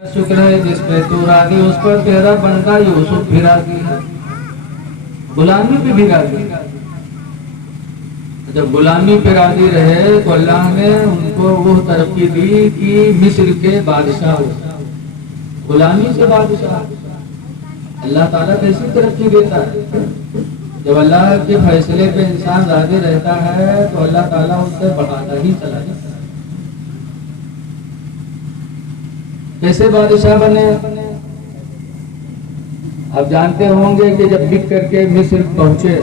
شکر ہے جس پہ تو راضی اس پر تیرا بندہ یوسف بھی راضی ہے، غلامی پہ بھی راضی ہے۔ جب غلامی پہ راضی رہے تو اللہ نے ان کو وہ ترقی دی کہ مصر کے بادشاہ ہو، غلامی سے بادشاہ۔ اللہ تعالیٰ کیسی ترقی دیتا ہے؟ جب اللہ کے فیصلے پہ انسان راضی رہتا ہے تو اللہ تعالیٰ اس سے بڑھاتا ہی چلا جاتا ہے۔ کیسے بادشاہ بنے؟ آپ جانتے ہوں گے کہ جب بک کر کے مصر پہنچے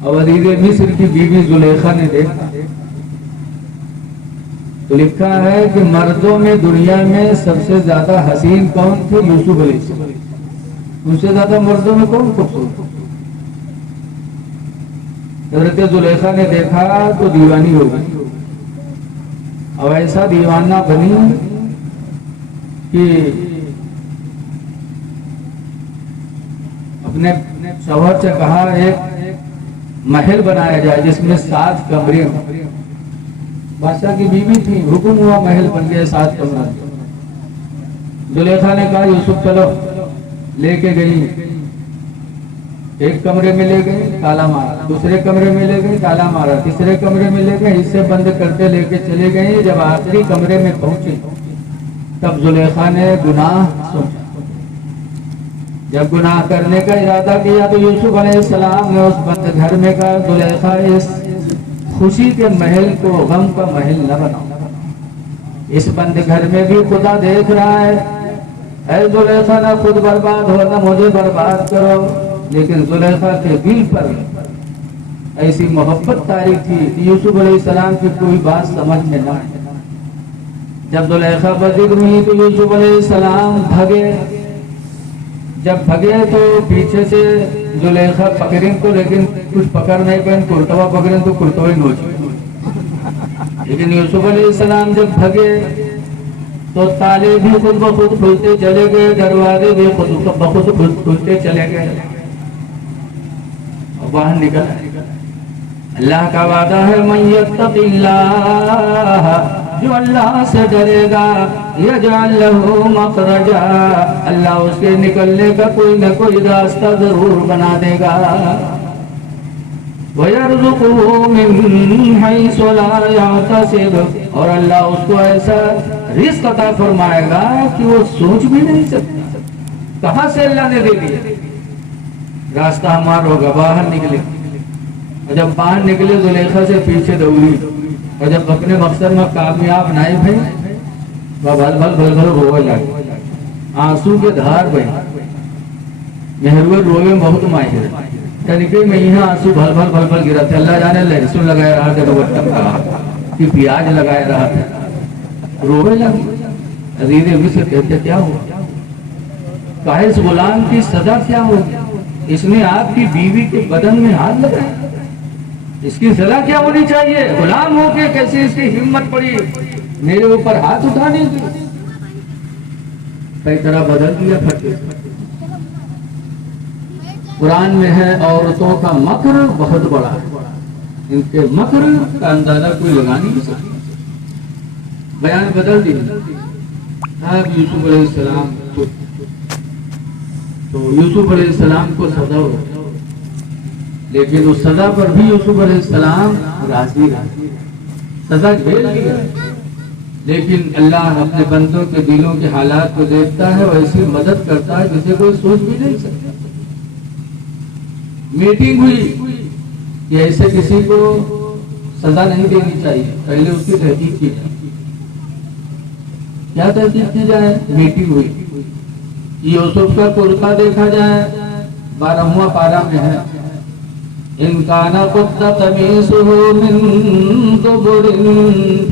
اور وزیر مصر کی بیوی زلیخا نے دیکھا تو لکھا ہے کہ مردوں میں دنیا میں سب سے زیادہ حسین کون تھے؟ یوسف علیہ السلام۔ ان سے زیادہ مردوں میں کون خوبصورت؟ حضرت زلیخا نے دیکھا تو دیوانی ہو گئی، اور ایسا دیوانہ بنی کہ اپنے شوہر سے کہا ایک محل بنایا جائے جس میں 7 کمرے ہوں۔ بادشاہ کی بیوی تھی، حکم ہوا محل بن گئے 7 کمرے۔ زلیخا نے کہا یوسف چلو، لے کے گئی، ایک کمرے میں لے گئے، تالا مارا، دوسرے کمرے میں لے گئے، تالا مارا، تیسرے کمرے میں لے گئے، اسے بند کرتے لے کے چلے گئے۔ جب آخری کمرے میں پہنچے تب زلیخا نے گناہ سوچا۔ جب گناہ کرنے کا ارادہ کیا تو یوسف علیہ السلام نے اس بند گھر میں کہا زلیخا اس خوشی کے محل کو غم کا محل نہ بناؤ، اس بند گھر میں بھی خدا دیکھ رہا ہے۔ اے زلیخا نہ خود برباد ہو نہ مجھے برباد کرو۔ لیکن زلیخا کے دل پر ایسی محبت طاری تھی کہ یوسف علیہ السلام کی کوئی بات سمجھ میں نہ آئی۔ جب زلیخا بزد ہوئی تو یوسف علیہ السلام بھگے۔ جب بھگے تو پیچھے سے زلیخا پکڑیں تو لیکن کچھ پکڑ نہیں پائیں، کرتوا پکڑیں تو کرتوا ہی نوچ۔ لیکن یوسف علیہ السلام جب بھگے تو تالے بھی خود بخود کھلتے چلے گئے، دروازے بھی خود بخود کھلتے چلے گئے، اور باہر نکل آئے۔ اللہ کا وعدہ ہے من یتق اللہ، جو اللہ سے ڈرے گا، یجعل لہ مخرجا، اللہ اس کے نکلنے کا کوئی نہ کوئی راستہ ضرور بنا دے گا۔ وَيَرْزُقُهُ مِنْ حَيْثُ لَا يَحْتَسِبُ، اور اللہ اس کو ایسا رزق عطا فرمائے گا کہ وہ سوچ بھی نہیں سکتا۔ کہاں سے اللہ نے دے دیا؟ راستہ ہمارا ہوگا، باہر نکلے۔ اور جب باہر نکلے زلیخا سے پیچھے دوڑی، اور جب اپنے مقصد میں کامیاب نہیں بھائی وہ بھل بھل بھل بھل روے لگے، آنسو کے دھار بہے۔ مہروے روے میں بہت ماہر ہے، تنکے میں یہاں آنسو بھل بھل بھل بھل گرا تھا۔ اللہ جانے لہسن لگائے رہا تھا، دوٹم کا کہ پیاز لگائے رہا تھا، روے لگے۔ عزیز مصر کہتے کیا ہوا؟ کہا اس غلام کی سزا کیا ہوگی؟ اس نے آپ کی بیوی کے بدن میں ہاتھ لگایا، اس کی سزا کیا ہونی چاہیے؟ غلام ہو کے کیسے اس کی ہمت پڑی میرے اوپر ہاتھ اٹھانے کی؟ کئی طرح بدل دیا پھٹے۔ قرآن میں ہے عورتوں کا مکر بہت بڑا ہے، ان کے مکر کا اندازہ کوئی لگا نہیں سکتا۔ بیان بدل دیا۔ اب یوسف علیہ السلام تو یوسف علیہ السلام کو سزا ہو، لیکن اس سزا پر بھی یوسف علیہ السلام راضی رہے، سزا جھیل لیا۔ لیکن اللہ اپنے بندوں کے دلوں کے حالات کو دیکھتا ہے اور ایسی مدد کرتا ہے جسے کوئی سوچ بھی نہیں سکتا۔ میٹنگ ہوئی کہ ایسے کسی کو سزا نہیں دینی چاہیے، پہلے اس کی تحقیق کی جائے۔ کیا تحقیق کی جائے؟ میٹنگ ہوئی، یوسف کا کرتا دیکھا جائے، 12واں پارہ میں ہے، ان کان قد قمیصہ من دبر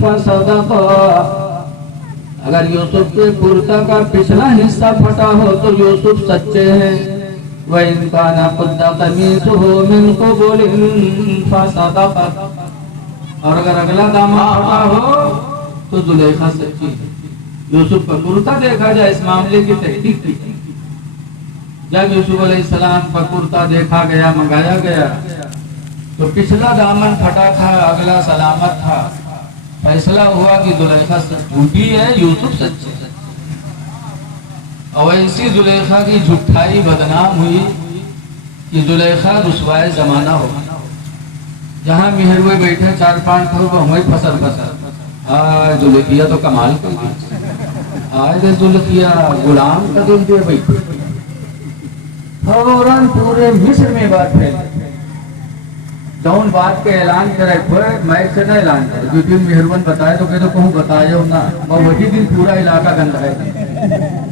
فصدق، اگر یوسف کے کرتا کا پچھلا حصہ پھٹا ہو تو یوسف سچے ہیں، وَإِن كَانَ قُدَّ قَمِيصُهُ مِنْ قُبُلٍ فَصَدَقَتْ، اور اگر اگلا دامن پھٹا ہو تو زلیخا سچی ہے۔ یوسف کا کرتا دیکھا جائے، اس معاملے کی تحقیق کی۔ جب یوسف علیہ السلام کا کرتا دیکھا گیا، منگایا گیا تو پچھلا دامن پھٹا تھا، اگلا سلامت تھا۔ فیصلہ ہوا کہ زلیخا جھوٹی ہے، یوسف سچے ہے۔ اور ایسی زلیخا کی جھٹائی بدنام ہوئی کہ زلیخا رسوائے زمانہ ہو. جہاں مہر ہوئے بیٹھے 4-5 کھڑوں کو ہمیں پھسر پھسر آئے زلیخیا تو کمال کر دی. آئے دے زلیخیا غلام کا دل دے بیٹھے. فوراً پورے مصر میں بات پھیل. جون بات کے اعلان کرے پھر مائک سے نہ اعلان کرے جو دن مہربان بتائے تو کہتے کہوں بتائے ہو نا. اور وہی دن پورا علاقہ گندہ ہے.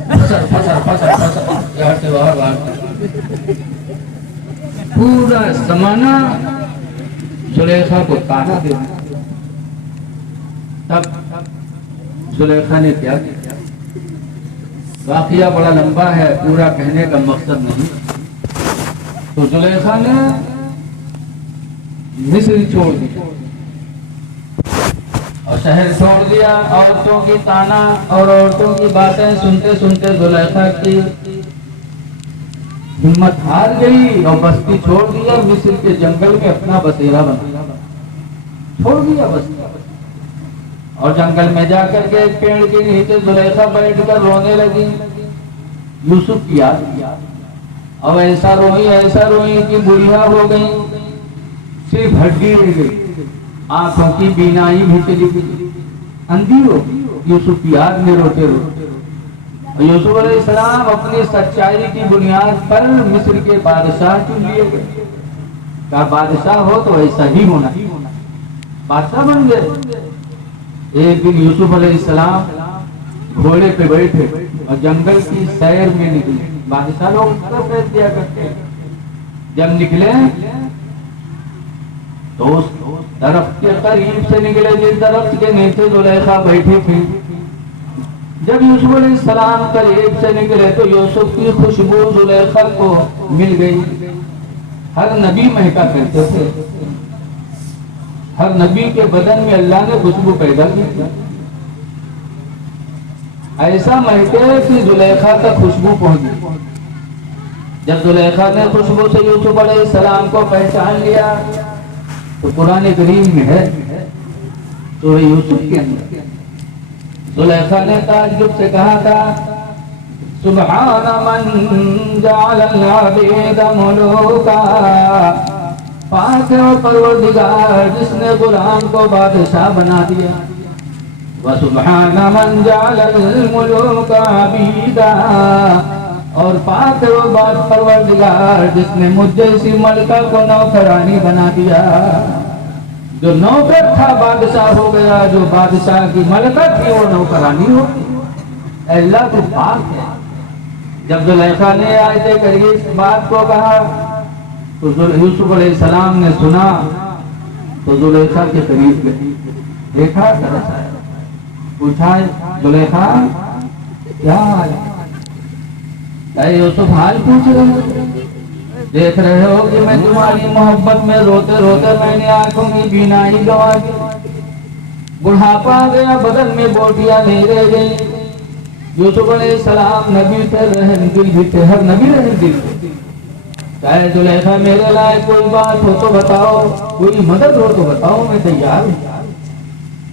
پھسر پھسر پھسر پھسر یہاں سے باہر باہر پورا زمانہ زلیخا کو تانا دے. تب زلیخا نے کیا کیا؟ واقعہ بڑا لمبا ہے, پورا کہنے کا مقصد نہیں. تو زلیخا نے مصر چھوڑ دیا اور شہر چھوڑ دیا. عورتوں کی تانا اور عورتوں کی باتیں سنتے سنتے زلیخا کی ہمت ہار گئی اور بستی چھوڑ دیا. مصر کے جنگل میں اپنا بسیرا بنا چھوڑ دیا بستی. اور جنگل میں جا کر کے ایک پیڑ کے نیچے زلیخا بیٹھ کر رونے لگی. یوسف کی یاد. اب ایسا روئی کہ بڑھیا ہو گئی, صرف ہڈی رہ گئی, آنکھوں کی بینائی بھی چلی گئی, اندھی ہو گئی. یوسف کی یاد میں روتے روتے یوسف علیہ السلام اپنی سچائی کی بنیاد پر مصر کے بادشاہ چن لیے گئے. کہا بادشاہ ہو تو ایسا ہی ہونا. بادشاہ بن گئے. ایک دن یوسف علیہ السلام گھوڑے پہ بیٹھے اور جنگل کی سیر میں نکلے. بادشاہ لوگ بیچ دیا کرتے. جب نکلے تو اس درخت کے قریب سے نکلے جس درخت کے نیچے زلیخا بیٹھی تھی. جب یوسف علیہ السلام قریب سے نکلے تو یوسف کی خوشبو زلیخا کو مل گئی. ہر نبی مہکا کرتے تھے. ہر نبی کے بدن میں اللہ نے خوشبو پیدا کی. ایسا مہکے کہ زلیخا کا خوشبو پہنچ گئی. جب زلیخا نے خوشبو سے یوسف علیہ السلام کو پہچان لیا تو قرآن کریم میں ہے سورہ یوسف کے اندر زلیخا نے تعجب سے کہا تھا سبحان من جعل العبید ملوکا. پاک ہے پروردگار جس نے غلام کو بادشاہ بنا دیا. وسبحان من جعل الملوک عبیدا. اور پاک ہے وہ پروردگار جس نے مجھ جیسی ملکہ کو نوکرانی بنا دیا. جو نوکر تھا بادشاہ ہو گیا, جو بادشاہ کی ملکہ تھی وہ نوکرانی ہو گئی. اللہ تو پاک ہے. جب زلیخا نے آیت کریمہ اس بات کو کہا تو یوسف علیہ السلام نے سنا تو زلیخا کے قریب گئی. دیکھا پوچھا زلیخا کیا حال ہے؟ یوسف حال پوچھ رہے ہو. دیکھ رہے ہو کہ میں تمہاری محبت میں روتے روتے میں نے آنکھوں کی بینائی گوا دی. بڑھاپا آ گیا, بدن میں بوٹیاں نہیں رہ گئی. یوسف علیہ السلام نبی تھے, رحم دل بھی تھے. ہر نبی رحم دل تھے. چاہے زلیخا میرے لائق کوئی بات ہو تو بتاؤ, کوئی مدد ہو تو بتاؤ, میں تیار ہوں.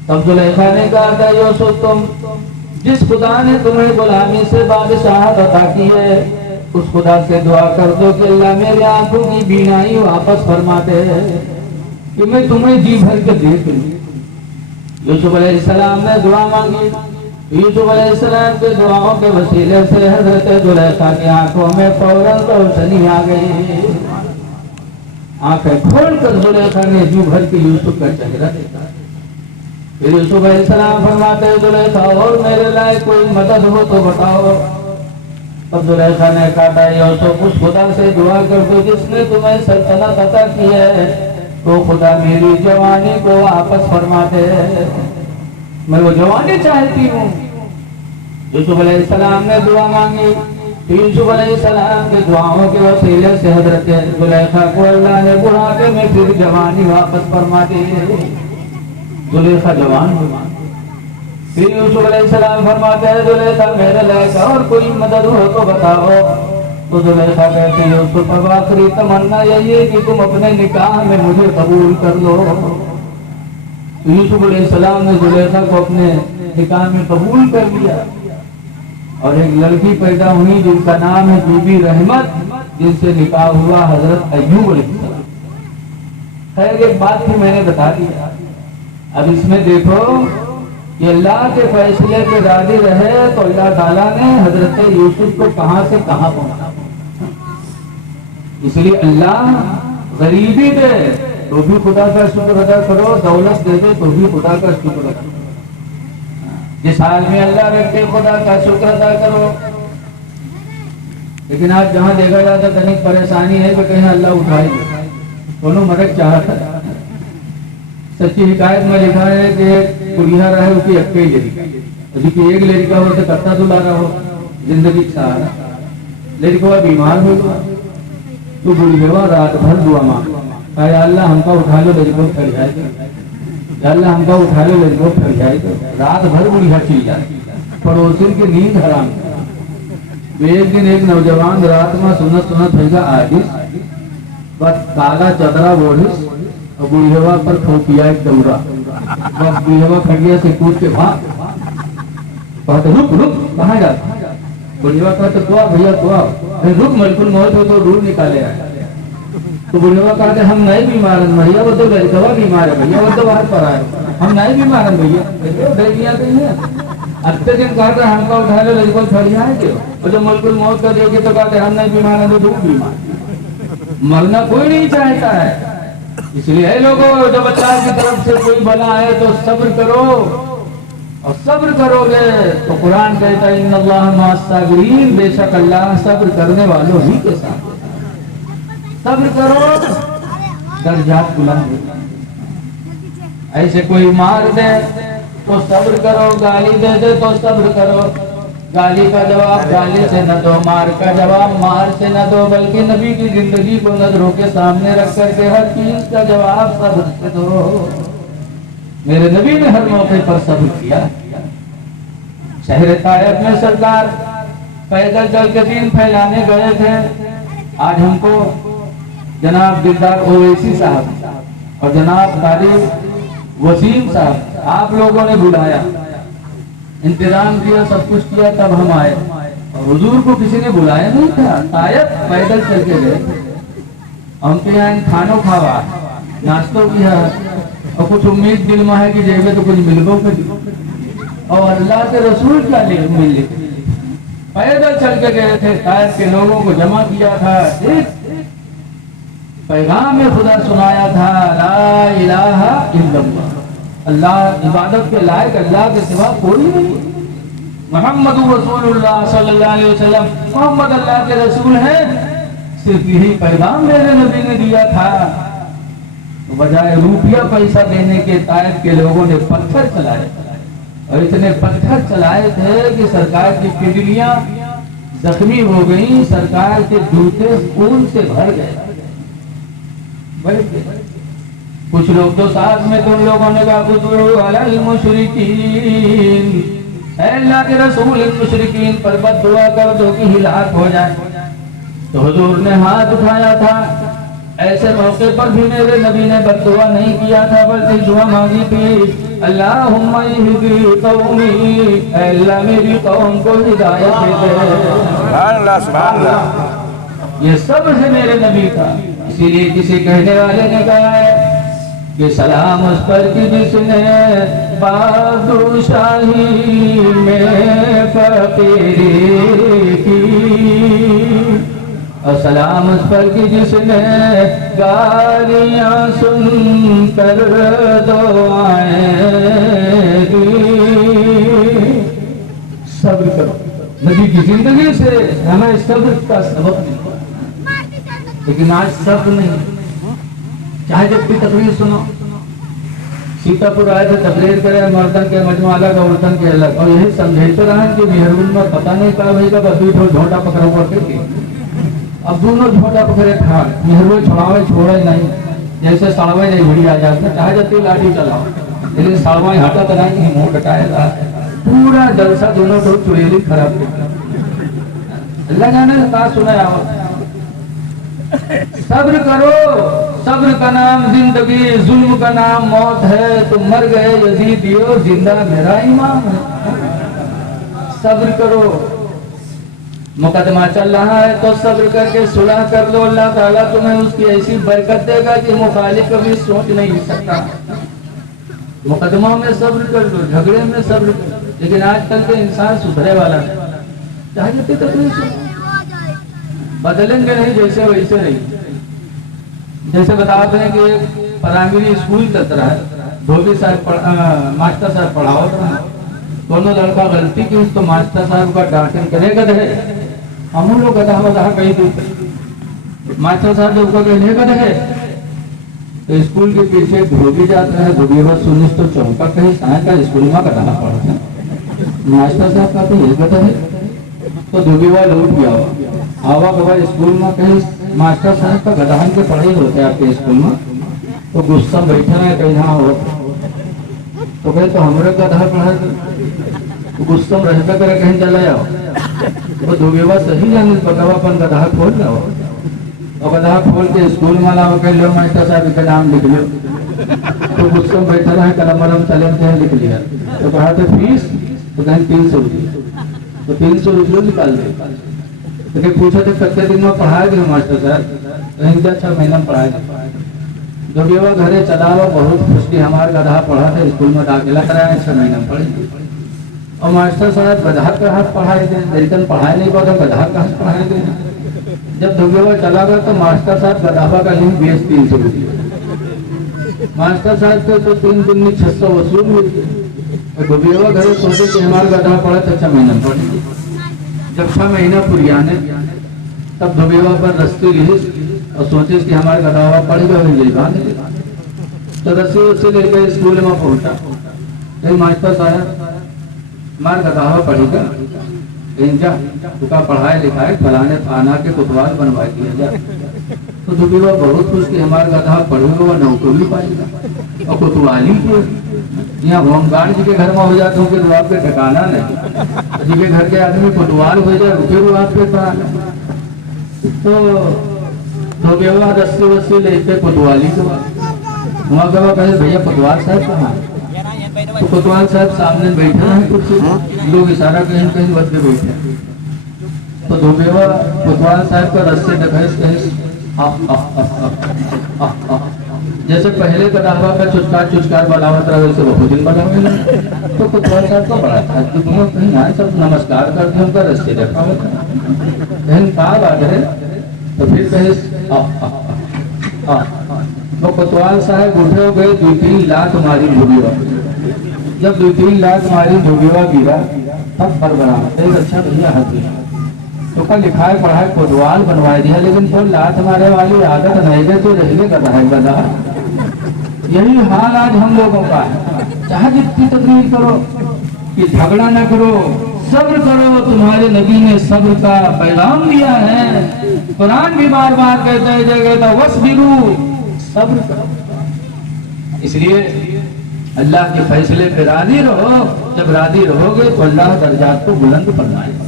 تب زلیخا نے کہا تھا یوسف تم جس خدا نے تمہیں غلامی سے بادشاہت عطا کی ہے اس خدا سے دعا کر دو کہ اللہ میرے آنکھوں کی بینائی واپس فرما دے کہ میں تمہیں جی بھر کے دیکھ لوں. یوسف علیہ السلام نے دعا مانگی. یوسف علیہ السلام کے دعاؤں کے وسیلے سے حضرت زلیخا کی آنکھوں میں فوراً روشنی آ گئی. آنکھیں کھول کر زلیخا نے جی بھر کے یوسف کا چہرہ دیکھا. پھر یوسف علیہ السلام فرماتے زلیخا اور میرے لائق کوئی مدد ہو تو بتاؤ. اب زلیخا نے کہا یوسف اس خدا سے دعا کر دو جس نے تمہیں سلطنت عطا کی ہے تو خدا میری جوانی کو واپس فرما دے. میں وہ جوانی چاہتی ہوں. یوسف علیہ السلام نے دعا مانگی. یوسف علیہ السلام کے دعاؤں کے وسیلے سے حضرت زلیخا کو اللہ نے بڑھاپے میں پھر جوانی واپس فرما دی. زلیخا جوان ہوئی. پھر یوسف علیہ السلام فرماتے ہیں زلیخا میرے لائق اور کوئی مدد ہو تو بتاؤ. تو زلیخا کہتے یوسف اب آخری تمنا یہی ہے کہ تم اپنے نکاح میں مجھے قبول کر لو. یوسف علیہ السلام نے زلیخا کو اپنے نکاح میں قبول کر لیا اور ایک لڑکی پیدا ہوئی جن کا نام ہے بی بی رحمت، جن سے نکاح ہوا حضرت ایوب علیہ السلام۔ خیر ایک بات بھی میں نے بتا دی، اب اس میں دیکھو کہ اللہ کے فیصلے پہ راضی رہے تو اللہ تعالیٰ نے حضرت یوسف کو کہاں سے کہاں پہنچا۔ اس لیے اللہ غریبی دے تو بھی خدا کا شکر ادا کرو، دولت دے دے تو بھی خدا کا شکر ادا کرو، جس حال میں اللہ رکھے خدا کا شکر ادا کرو۔ لیکن آج جہاں دیکھا جاتا تنک پریشانی ہے کہ کہیں اللہ اٹھائے گا، دونوں مرد چاہتا ہے۔ سچی حکایت میں لکھا ہے کہ بڑھیا رہے اس کی اکیلی لڑکی، ایک لڑکا ہو تو کرتا دلا رہا ہو زندگی سہارا، لڑکا بیمار ہو گیا تو بڑھیا رات بھر دعا مانگا، یا اللہ ہم کا اٹھا لو لڑکوں پھر جائے گا، یا اللہ ہم کا اٹھا لو لڑکوں پھر جائے گا۔ رات بھر بڑھیا چل جائے، پڑوسی کی نیند حرام۔ ایک دن ایک نوجوان رات میں سنت بھیجا آجز بس کالا چدرا بوڑھس اور بڑھیوا پر کھوپیا ایک دورا، بس بڑھیوا کھڑیا سے کود کے بھاگ، کہتے رک رک کہاں جاتا؟ بڑھیوا کہتے تو آ بھیا تو آ، رک ملک الموت ہو تو روح نکالے آئے۔ تو بڑھیوا کہتے ہم نہیں بیمار ہیں بھیا، وہ تو لڑکوا بیمار ہے بھیا، وہ تو باہر پر آئے، ہم نہیں بیمار ہیں بھیا، ڈریا کہیں ہے اگلے دن کہتے ہیں ہم کا اٹھا لو لڑکوں پھڑ جائیں گے، اور جب ملک الموت کا دیکھے تو کہتے ہم نہیں بیمار ہیں تو دو بیمار۔ مرنا کوئی نہیں چاہتا ہے، اس لیے اے لوگوں جب اللہ کی طرف سے کوئی بلا آئے تو صبر کرو، اور صبر کرو گے تو قرآن کہتا ہے ان اللہ مع الصابرین، بے شک اللہ صبر کرنے والوں ہی کے ساتھ۔ صبر کرو درجات بلند ہوگا۔ ایسے کوئی مار دے تو صبر کرو، گالی دے دے تو صبر کرو، گالی کا جواب گالی سے نہ دو، مار کا جواب مار سے نہ دو، بلکہ نبی کی زندگی کو نظروں کے سامنے رکھ کر کے ہر چیز کا جواب صبر سے دو۔ میرے نبی نے ہر موقع پر صبر کیا۔ شہر طائف میں سرکار پیدل چل کے دین پھیلانے گئے تھے۔ آج ہم کو جناب دلدار اویسی صاحب اور جناب طالب وسیم صاحب آپ لوگوں نے بلایا، انتظام کیا، سب کچھ کیا، تب ہم آئے، اور حضور کو کسی نے بلایا نہیں تھا، طائف پیدل چل کے گئے۔ ہم کے یہاں کھانوں کھاوا ناشتوں کیا، اور کچھ امید دل میں ہے کہ جیبے تو کچھ مل گو، اور اللہ کے رسول کیا مل لے، پیدل چل کے گئے تھے، طائف کے لوگوں کو جمع کیا تھا، پیغام خدا سنایا تھا، لا الہ الا اللہ، اللہ عبادت کے لائق اللہ کے سوا کوئی نہیں، محمد رسول اللہ صلی اللہ علیہ وسلم، محمد اللہ کے رسول ہیں، صرف یہی پیغام میرے نبی نے دیا تھا۔ بجائے روپیہ پیسہ دینے کے طائف کے لوگوں نے پتھر چلائے، اور اتنے پتھر چلائے تھے کہ سرکار کی پنڈلیاں زخمی ہو گئیں، سرکار کے جوتے خون سے بھر گئے۔ کچھ لوگ تو ساتھ میں تم لوگوں نے کہا خذوا علی المشرکین، اے اللہ کے رسول المشرکین پر بد دعا کر دو کہ ہلاک ہو جائے۔ تو حضور نے ہاتھ اٹھایا تھا، ایسے موقع پر بھی میرے نبی نے بد دعا نہیں کیا تھا، بلکہ دعا مانگی تھی، اللہم اہدی قومی، اے اللہ میری قوم کو ہدایت دے دے۔ سبحان اللہ سبحان اللہ۔ یہ سب ہے میرے نبی کا۔ اسی لیے کسی کہنے والے نے کہا ہے کہ سلام اس پر کی جس نے بادشاہی میں فقیری کی، اور سلام اس پر کی جس نے گالیاں سن کر دعائیں دی۔ صبر کرو، نبی کی زندگی سے ہمیں صبر کا سبق ملتا، لیکن آج صبر نہیں۔ چاہے جب بھی تقریر سنو، سیتا پور آئے تھے تقریر کرے، مردن کے مجموعہ الگ اور عورتن کے الگ، اور یہی سمجھتے رہے کہ مہربن میں پتہ نہیں کہا بھائی کا بس بھی جھوٹا پکڑا ہوا کے، اب دونوں جھوٹا پکڑے تھا، مہربن چھوڑاوے چھوڑے نہیں، جیسے سڑوے نہیں بھڑی آ جاتا، چاہے جب بھی لاٹھی چلاؤ، لیکن سڑوائیں ہٹا تو نہیں کہ منہ کٹائے گا، پورا جلسہ دونوں تو چڑیلی خراب کرتا۔ اللہ جانے کہا سنا آواز، صبر کرو، صبر کا نام زندگی، ظلم کا نام موت ہے، تم مر گئے یزیدیو، زندہ میرا امام ہے۔ صبر کرو، मुकदमा चल रहा है तो सब्र करके सुलह कर लो, अल्लाह ताला तुम्हें उसकी ऐसी बरकत देगा कि मुखालिफ कभी सोच नहीं सकता। मुकदमा में सब्र कर लो, झगड़े में सब्र कर लो। लेकिन आजकल के इंसान सुधरे वाला नहीं, चाहे तकलीफ बदलेंगे नहीं, जैसे वैसे नहीं। जैसे बताते हैं कि प्राइमरी स्कूल चल रहा है, धोबी साहब मास्टर साहब पढ़ाओ रहा, दोनों लड़का गलती की तो मास्टर साहब का डांटन करेगा दे, हम लोग गधा वधा कहीं दूर मास्टर साहब जब को कहेगा दे, तो स्कूल के पीछे धोबी जाता है, धोबी बस सुनिस तो चौका कहीं साय का स्कूल में गधा पढ़ता है, मास्टर साहब का तो ये गधा है, तो धोबी वाला लूट गया आवा बाबा स्कूल में कहीं मास्टर साहब का गधान के पढ़ाई होते हैं आपके स्कूल में, तो गुस्सा बैठा है कहीं हाँ हो, तो कहे तो हमारे गधा पढ़ा तो गुस्सा रहता करे कहीं चला जाओ, तो धोबीवा सही जाने बतावा अपन गधा खोल जाओ, और गधा खोल के स्कूल में लाओ कह लो मास्टर साहब का नाम लिख लो, तो गुस्सा बैठा रहा कलम वलम चले कहीं लिख लिया, तो कहा तो फीस, तो कहीं 300 रुपये, तो 300 रुपये निकाल दे, तो कहीं पूछा थे कच्चे दिन में पढ़ाए गए मास्टर साहब, कहीं 6 महीना में पढ़ाए गए, जब ये वो घरे चला हुआ बहुत खुश की हमारा गधा पढ़ा था, स्कूल में दाखिला कराया 6 महीना में पढ़ी, और मास्टर साहब गधा का हाथ पढ़ाए थे, लेकिन पढ़ाए नहीं पाता गधा का हाथ पढ़ाए थे। जब धुबेवा चला गया तो मास्टर साहब गधावा का लिंक बेच 300 रुपये, मास्टर साहब के तो 3 दिन में 600 वसूल हुई, और धुबेवा घरे सोचे कि हमारा गधा पढ़ा तो 6 महीना पढ़ी, जब 6 महीना पुरियाने तब धुबेवा पर रस्सी ली और सोचे कि हमारे गधावा पढ़ेगा ये बात, तो रस्सी उससे लेकर स्कूल में पहुंचा, कहीं मास्टर साहब हमारा गधावा पढ़ेगा, जा तुका पढ़ाए लिखाए फलाने थाना के कोतवाल बनवा दिया जा, तो धुबेवा बहुत खुश कि हमारा गधा पढ़ेगा वो नौकरी पाएगा, और कोतवाली को यहाँ होमगार्ड जी के घर में हो जाते हो कि रुआब पे ठिकाना नहीं, जी के घर के आदमी कोतवाल हो जाए रुके रुआब पे ठिकाना, तो धोबेवा रस्सी वस्सी लेके कोतवाली को वहाँ गवा कहे भैया कोतवाल साहब कहाँ, तो कोतवाल साहब सामने बैठे हैं, कुछ लोग इशारा कहीं कहीं बच के बैठे, तो धोबेवा कोतवाल साहब का रस्से दिखाए जैसे पहले गधावा का चुचकार बनावत रहा वैसे बहुत दिन बनावे, तो कोतवाल साहब का बड़ा था, कहीं आए सब नमस्कार करते उनका रस्से दिखावत बहन कहा बात है, तो फिर कहे तो कोतवाल साहब उठे हो गए, 2-3 लात मारी धोबेवा, जब 2-3 लात मारी धोबेवा गिरा तब पर बना अच्छा भैया हाथी, तो का लिखाए पढ़ाए कोतवाल बनवा दिया, लेकिन तो लात मारे वाली आदत नहीं गई तो रहने का है गधा। यही हाल आज हम लोगों का है, चाहे जितनी तकलीफ करो कि झगड़ा ना करो, सब्र करो, तुम्हारे नबी ने सब्र का पैगाम दिया है, कुरान भी बार बार कहते हैं जगह वस्बिरू, सब्र करो। इसलिए अल्लाह के फैसले पे राजी रहो, जब राजी रहोगे तो अल्लाह दर्जात को बुलंद फरमाएगा।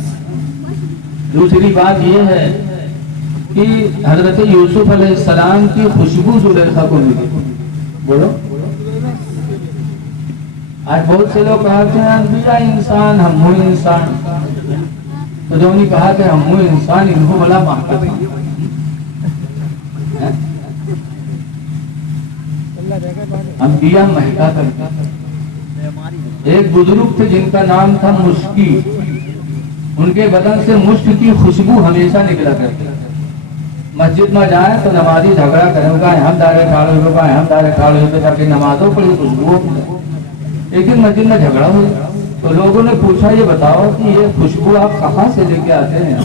दूसरी बात यह है कि हजरत यूसुफ अलैहिस्सलाम की खुशबू जुलेखा को मिली। बोलो, आज बहुत से लोग कहते हैं अनबिया इंसान हम इंसान, तो जो नहीं कहा कि हम इंसान इनको बड़ा महका अनबिया महका करता। एक बुजुर्ग थे जिनका नाम था मुश्की, उनके बदन से मुश्क की खुशबू हमेशा निकला करती। मस्जिद में जाए तो नमाजी झगड़ा करेगा, हम दारे ठाड़ो होगा, हम दारे ठाड़ो होगा, जाके नमाजों पढ़ी खुशबू। एक दिन मस्जिद में झगड़ा हुआ तो लोगों ने पूछा ये बताओ कि ये खुशबू आप कहाँ से लेके आते हैं?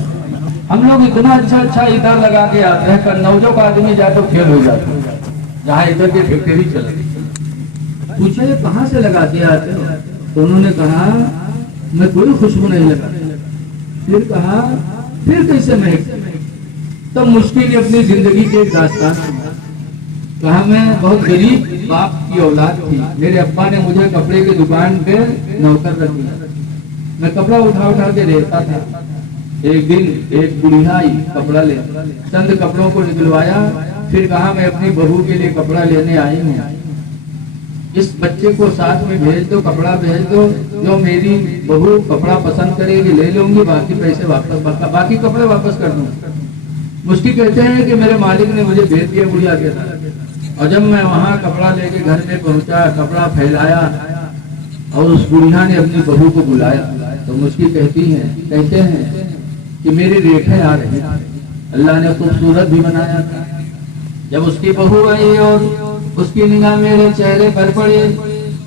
हम लोग इतना अच्छा अच्छा इधर लगा के आते हैं, कन्नौजों का आदमी जाए तो फेल हो जाते हैं, जहाँ इधर की फैक्ट्री चले। पूछा ये कहाँ से लगा के आते हो? तो उन्होंने कहा मैं कोई खुशबू नहीं लगा। फिर कहा फिर कैसे महक? तब मुश्किल अपनी जिंदगी के एक दास्तान कहा, मैं बहुत गरीब बाप की औलाद थी, मेरे अब्बा ने मुझे कपड़े की दुकान पे नौकर रख दिया, मैं कपड़ा उठा उठा के लेता था। एक दिन एक बुढ़िया आई कपड़ा ले, चंद कपड़ों को निकलवाया, फिर कहा मैं अपनी बहू के लिए कपड़ा लेने आई हूँ। اس بچے کو ساتھ میں بھیج دو، کپڑا بھیج دو، جو میری بہو کپڑا پسند کرے گی لے لوں گی، باقی پیسے واپس، باقی کپڑے واپس کر دوں۔ مفتی کہتے ہیں کہ میرے مالک نے مجھے بھیج دیا بڑھیا کے ساتھ، اور جب میں وہاں کپڑا لے کے گھر میں پہنچا، کپڑا پھیلایا اور اس بڑھیا نے اپنی بہو کو بلایا تو مفتی کہتے ہیں کہ میری ریکھیں آ رہی، اللہ نے خوبصورت بھی بنایا تھا۔ جب اس کی بہو آئی اور اس کی نگاہ میرے چہرے پر پڑی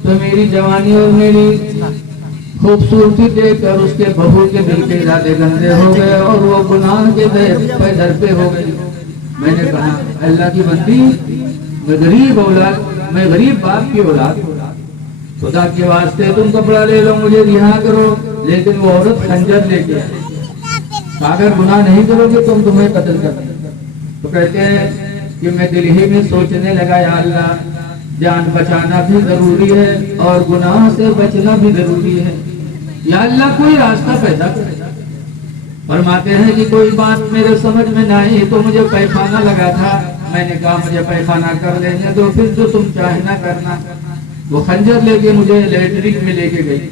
تو میری جوانی اور میری خوبصورتی دیکھ کر اس کے بہو کے دل کے ارادے گندے ہو گئے اور وہ گناہ کے پہ در پہ ہو گئی۔ میں نے کہا اللہ کی بندی، میں غریب باپ کی اولاد، خدا کے واسطے تم کپڑا لے لو، مجھے رہا کرو، لیکن وہ عورت خنجر لے کے اگر گناہ نہیں کرو گے تمہیں قتل کر دیں۔ تو کہتے ہیں کہ میں دل ہی میں سوچنے لگا، یا اللہ جان بچانا بھی ضروری ہے اور گناہ سے بچنا بھی ضروری ہے، یا اللہ کوئی راستہ پیدا کر۔ فرماتے ہیں کہ کوئی بات میرے سمجھ میں نہ آئی تو مجھے پیخانہ لگا تھا، میں نے کہا مجھے پیخانہ کر لینے دو، پھر جو تم چاہے نہ کرنا۔ وہ خنجر لے کے مجھے لیٹرنگ میں لے کے گئی،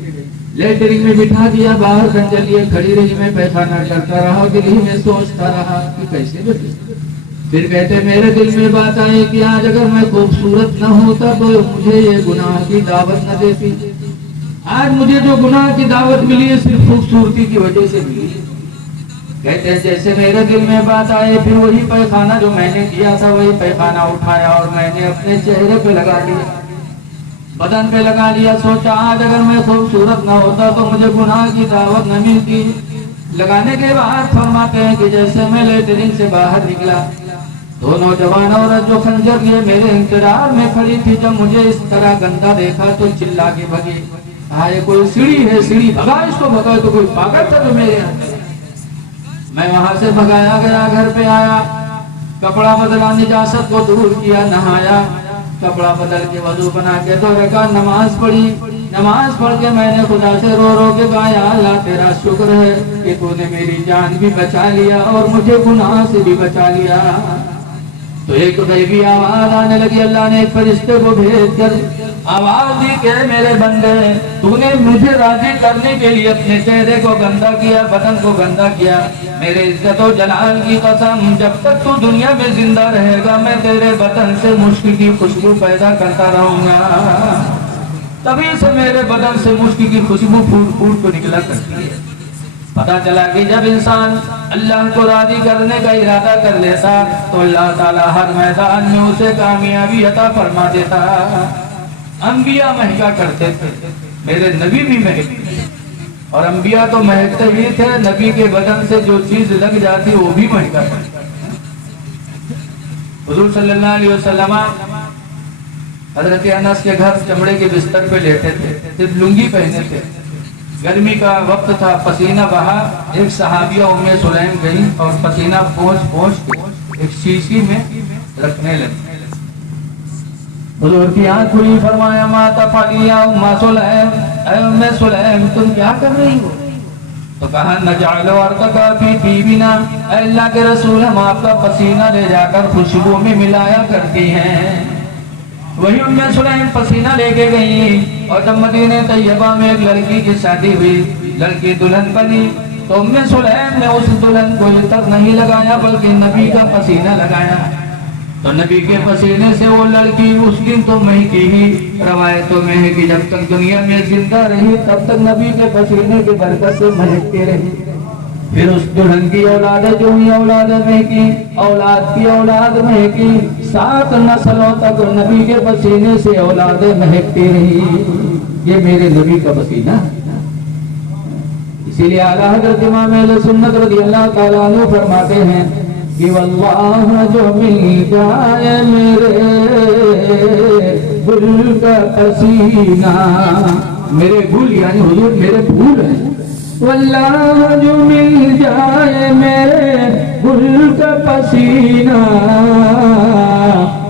لیٹرنگ میں بٹھا دیا، باہر خنجر لیے کھڑی رہی، میں پیخانہ کرتا رہا، دل ہی میں سوچتا رہا کہ کیسے بچے۔ پھر کہتے میرے دل میں بات آئی کہ آج اگر میں خوبصورت نہ ہوتا تو مجھے یہ گناہ کی دعوت نہ دیتی، آج مجھے جو گناہ کی دعوت ملی ہے صرف خوبصورتی کی وجہ سے ملی۔ کہتے ہیں جیسے میرے دل میں بات آئی، پھر وہی پیخانہ جو میں نے کیا تھا وہی پیخانہ اٹھایا اور میں نے اپنے چہرے پہ لگا لیا، بدن پہ لگا لیا۔ سوچا آج اگر میں خوبصورت نہ ہوتا تو مجھے گناہ کی دعوت نہ ملتی۔ لگانے کے بعد فرماتے ہیں کہ جیسے میں لیٹرین سے باہر نکلا، دو نوجوان عورت جو خنجر لیے میرے انتظار میں کھڑی تھی، جب مجھے اس طرح گندا دیکھا تو چلا کے بھگی، یہ کوئی سیڑھی ہے، سیڑھی بھگا اس کو، بھگا تو کوئی پاگل تھا جو میرے ہاتھ میں۔ میں وہاں سے بھگایا گیا، گھر پہ آیا، کپڑا بدلا، نجاست کو دور کیا، نہایا، کپڑا بدل کے وضو بنا کے 2 رکعت نماز پڑھی۔ نماز پڑھ کے میں نے خدا سے رو رو کے کہا یا اللہ تیرا شکر ہے کہ تو نے میری جان بھی بچا لیا اور مجھے گناہ سے بھی بچا لیا۔ تو ایک غیبی آواز آنے لگی، اللہ نے ایک فرشتے کو بھیج کر آواز دی کہ میرے بندے، تو نے مجھے راضی کرنے کے لیے اپنے چہرے کو گندا کیا، بدن کو گندا کیا، میرے عزت و جلال کی قسم جب تک تو دنیا میں زندہ رہے گا میں تیرے بدن سے مشک کی خوشبو پیدا کرتا رہوں گا۔ تبھی سے میرے بدن سے مشک کی خوشبو پھوٹ پھوٹ کو نکلا کرتی ہے۔ پتا چلا کہ جب انسان اللہ کو راضی کرنے کا ارادہ کر لیتا تو اللہ تعالیٰ ہر میدان میں اسے کامیابی عطا فرما دیتا۔ انبیاء مہکا کرتے تھے، میرے نبی بھی مہکتے تھے، اور انبیاء تو مہکتے بھی تھے، نبی کے بدن سے جو چیز لگ جاتی وہ بھی مہکا کرتی۔ حضور صلی اللہ علیہ وسلم حضرت انس کے گھر چمڑے کے بستر پہ لیٹے تھے، صرف لنگی پہنے تھے، گرمی کا وقت تھا، پسینہ بہا، ایک صحابیہ ام سلیم گئی اور پسینہ پوچھ کے ایک شیشی میں رکھنے لگی۔ حضور کی آنکھ کھلی، فرمایا ما تفعلی یا ام سلیم، اے ام سلیم تم کیا کر رہی ہو؟ تو کہا نجعل عرقک فی طیبنا، اے اللہ کے رسول ہم آپ کا پسینہ لے جا کر خوشبو میں ملایا کرتی ہیں۔ وہی ام سلیم پسینہ لے کے گئی، اور جب مدینہ طیبہ میں ایک لڑکی کی شادی ہوئی، لڑکی دلہن بنی، تو ام سلیم نے اس دلہن کو عطر نہیں لگایا بلکہ نبی کا پسینہ لگایا، تو نبی کے پسینے سے وہ لڑکی اس دن تو مہکی ہی۔ روایتوں میں ہے کہ جب تک دنیا میں زندہ رہی تب تک نبی کے پسینے کی برکت سے مہکتے رہی۔ پھر اس دلہن کی اولاد جو ہوئی، اولاد مہکی، اولاد کی اولاد مہکی، 7 نسلوں تک نبی کے پسینے سے اولاد مہکتی رہی۔ یہ میرے نبی کا پسینہ۔ اسی لیے اعلیٰ حضرت امام اہل سنت رضی اللہ تعالیٰ عنہ فرماتے ہیں کہ واللہ جو مل جائے میرے گل کا پسینہ، میرے گل یعنی حضور میرے پھول ہیں، واللہ جو مل جائے میرے گل کا پسینہ،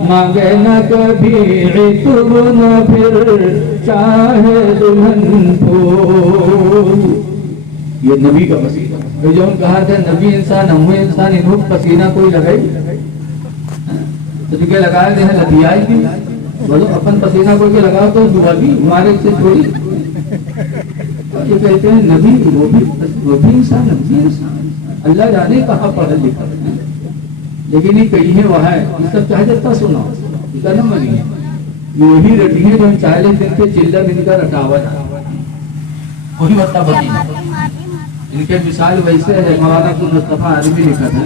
مانگے نہ کبھی عطر نہ پھر چاہے دلہن پھول۔ یہ نبی کا پسینہ، جو ہم کہا تھا نبی انسان ہم انسان، انہوں پسینہ کوئی لگائی تو کیا لگایا گیا ہے لدیائی کی، बोलो अपन पसीना कोई के लगाओ तो दुआ भी हमारे से थोड़ी। ये कहते हैं नबी वो भी इंसान अल्लाह जाने कहाँ पढ़ा लिखा है, लेकिन ये कही है वह है सब चाहे जितना सुना इसका न मनी है। वही रटी है जो 40 दिन के चिल्ला इनका रटावट वही बता बची। इनके मिसाल वैसे है, मौलाना को मुस्तफा आदमी लिखा था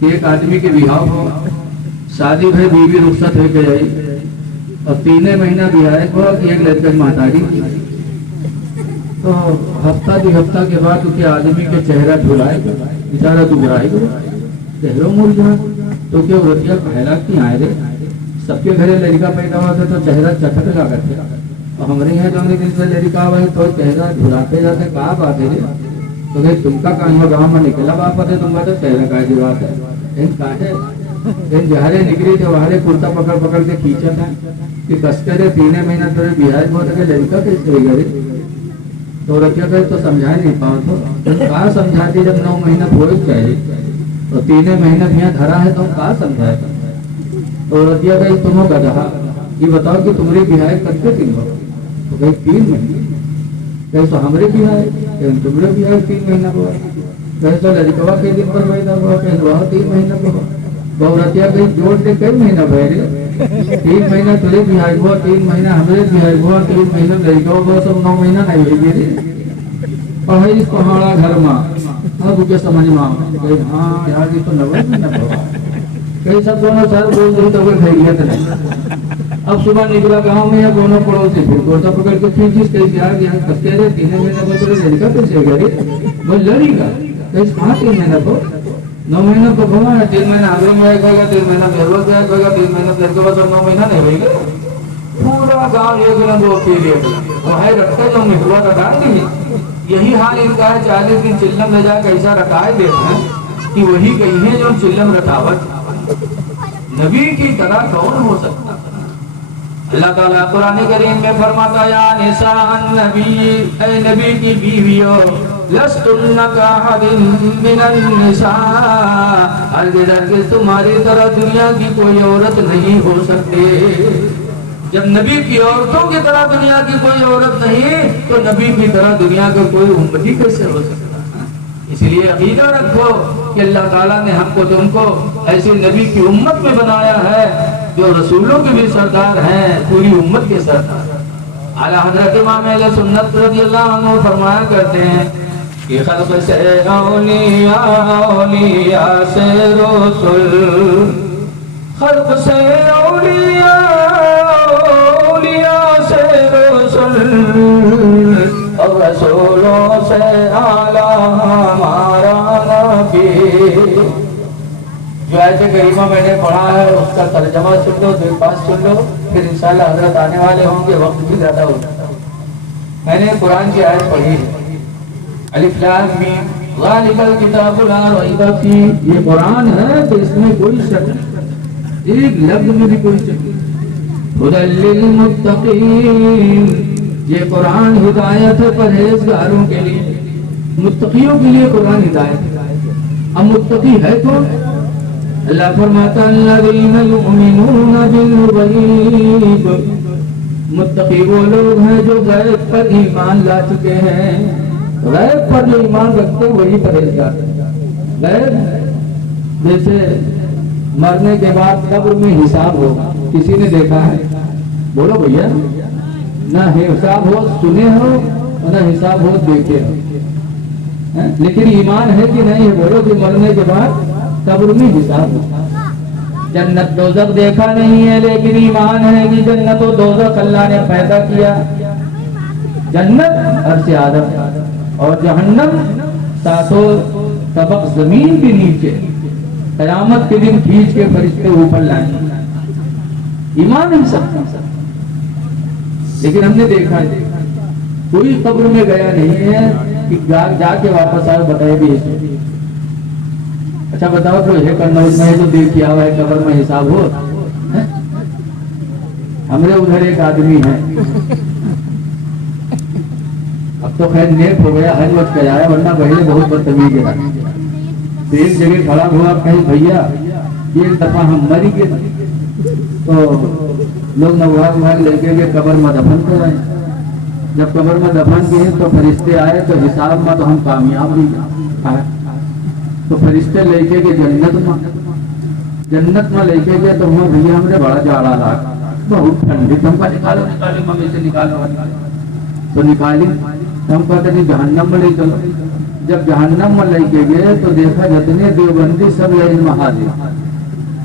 कि एक आदमी के बिहाव हो, शादी भई, बीवी रुखसत हो गई और 3 महीना बिहार को एक लड़का महतारी। तो हफ्ता 2 हफ्ता के बाद उसके आदमी के चेहरा धुलाएगा, बेचारा दुबराएगा, चेहरा मुरझा। तो क्या व्रतिया कहला कि आए रे सबके घरे लड़का पैदा हुआ था तो चेहरा चटक लगा थे, और हमारे यहाँ जो दिन से लड़का हुआ तो चेहरा धुलाते जाते कहा बात है रे। तो भाई तुमका कहाँ गाँव में निकला बाप है तुमका तो चेहरा का जी बात है कहा है जहरे निकली थे वहारे कुर्ता पकड़ पकड़ के खींचा था कि कस करे 3 महीना तेरे बिहार में होता लड़का कैसे हो गए। तो रखिया करे तो समझा नहीं पाओ तो कहा समझाती जब 9 महीना भोज चाहिए तो 3 महीना यहाँ धरा है तो कहा समझाएगा। तो रखिया गई तुम गधा ये बताओ कि तुम्हारी बिहार करते 3 हो तो भाई 3 महीने कहे तो हमारे बिहार तुम्हारे बिहार 3 महीना हुआ, कहे तो लड़कवा के दिन पर पैदा हुआ, कहे वह 3 महीना हुआ। बहुरतिया कहीं जोड़ दे कई महीना भरे 3 महीना तुझे बिहार हुआ, 3 महीना हमारे बिहार हुआ, 3 महीना लड़का हुआ, सब 9 महीना नहीं हुई रे पढ़ाई पहाड़ा घर में अब के समझ में हाँ यार ये तो 90 महीना हुआ। कई सब दोनों सर बोल रही तो कोई खैरियत तो नहीं। अब सुबह निकला गाँव में या दोनों पड़ोसी फिर गोता पकड़ के खींचिस कहीं यार यहाँ कस्ते रहे 3 महीना को तो लड़का कैसे गए वो लड़ेगा कहीं कहाँ 3 महीना को 9 महीना को घुमा है 3 महीना आगरा में आएगा 3 महीना बेरवा में आएगा 3 महीना लड़के बाद 9 महीना नहीं होगा। पूरा गाँव एक रंग वो पी लिया वो है रखते जो मिठुआ रखा नहीं। यही हाल इनका है 40 दिन चिल्लम ले जाए कैसा रखाए देते हैं कि वही कही है जो चिल्लम रखावट नबी की तरह कौन हो सकता। अल्लाह ताला कुरान करीम में फरमाता या निसान नबी ऐ नबी की बीवियों लस्तुन्ना काहदिन मिनन निसा हरगिज़ तुम्हारी तरह दुनिया की कोई औरत नहीं हो सकती। जब नबी की औरतों की तरह दुनिया की कोई औरत नहीं तो नबी की तरह दुनिया का कोई उम्मती कैसे हो सकता। इसलिए अकीदा रखो कि अल्लाह ताला ने हमको तुमको ऐसे नबी की उम्मत में बनाया है जो रसूलों के भी सरदार हैं, पूरी उम्मत के सरदार। आला हज़रत इमाम अहले सुन्नत रज़ियल्लाहु अन्हु फरमाया करते हैं कि खल्क़ से औलिया औलिया से रसूल खल्क़ से औलिया औलिया से रसूल और रसूलों से आला हमारा नबी। जो ऐसे करीमा मैंने पढ़ा है उसका तर्जमा सुन लो, 2 पास सुन लो, फिर इंशाल्लाह हजरत आने वाले होंगे, वक्त भी ज्यादा होगा। मैंने कुरान की आयत पढ़ी है अलिफ लाम मीम ज़ालिकल किताबु ला रैब फीह, ये कुरान है तो इसमें कोई शक नहीं, एक लफ्ज में भी कोई शक नहीं। हुदल लिल मुत्तकीन, ये कुरान हिदायत है परहेजगारों के लिए, मुत्तकियों के लिए कुरान हिदायत है। अब मुत्तकी है कौन? अल्लाह फरमाता अल्लज़ीना युमिनूना बिल गैब, मुत्तकी वो लोग हैं जो गैब पर ईमान ला चुके हैं। गैब पर जो ईमान रखते हैं वही परहेजगार है। गैब जैसे मरने के बाद कब्र में हिसाब होगा, किसी ने देखा है? बोलो भैया, ना हिसाब हो सुने हो ना हिसाब हो देखे हो, लेकिन ईमान है कि नहीं है? बोलो कि मरने के बाद कब्र में हिसाब होगा। जन्नत दोज़ख देखा नहीं है लेकिन ईमान है कि जन्नत और दोज़ख अल्लाह ने पैदा किया। जन्नत अर्श आदम और जहन्नम 7 तबक जमीन के नीचे क़यामत के दिन खींच के फरिश्ते ऊपर लाएंगे। ईमान है सब, लेकिन हमने देखा है कोई कब्र में गया नहीं है कि जाके वापस आए बताए भी इसे। अच्छा बताओ तो ये कन्नौज में जो देख किया हुआ है कब्र में हिसाब हो? हमरे उधर एक आदमी है, अब तो खैर नेक हो गया, हज वक्त गया है, वरना पहले बहुत बदतमीज था। तो एक जगह खड़ा हुआ कहीं भैया एक दफा हम मर गए तो लोग नवाब भाग लेके गए कब्र में दफन कराए। जब कब्र में दफन किए तो फरिश्ते आए तो हिसाब में तो हम कामयाब भी आए। तो फरिश्ते लेके गए जन्नत में लेके गए तो वहाँ भैया हमने बड़ा जाड़ा रहा, बहुत ठंडी। तो हमका निकालो निकाली मम्मी से निकालो, तो निकाली। तो हम कहते नहीं जहन्नम में ले चलो। जब जहन्नम में लेके गए तो देखा जितने देवबंदी सब लाइन में हाजिर।